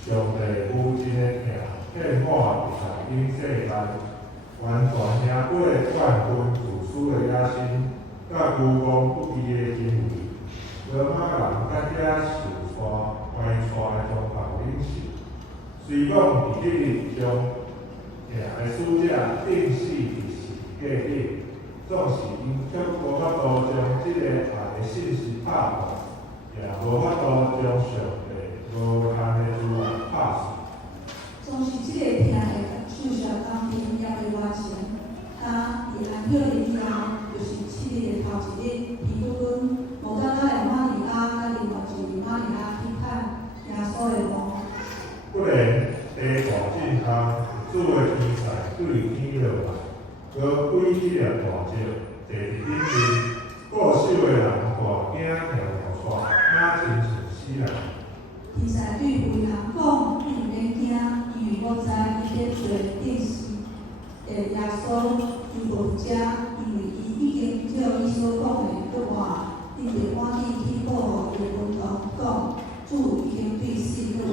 上帝母亲的疼，献我在因世间，完全兄弟万分自私的野心，甲孤光不羁的行为，罗马人甲遐受山歪带的中国领袖，虽讲伫迄日将疼的使者钉死伫十字架顶，总是因却无法度将即个爱的信息拍破，也无法度将上帝无限的慈爱拍碎。总是这个听的受小当兵也未完成，他伫安票以后，就是7日的头一日，皮古伦无单单的马利亚甲另外一位马利亚去看耶稣的墓。不然，地大震撼，主的天才对天落来，和诡异的大石坐伫顶面，过手的人大惊跳跳窜，哪亲像死人。天才对非人讲，你毋免惊，因为我知你咧做定死的耶稣，伊无遮，因为伊已经照伊所讲的搁活，你得赶紧去报互伊的门徒讲，主已经对死搁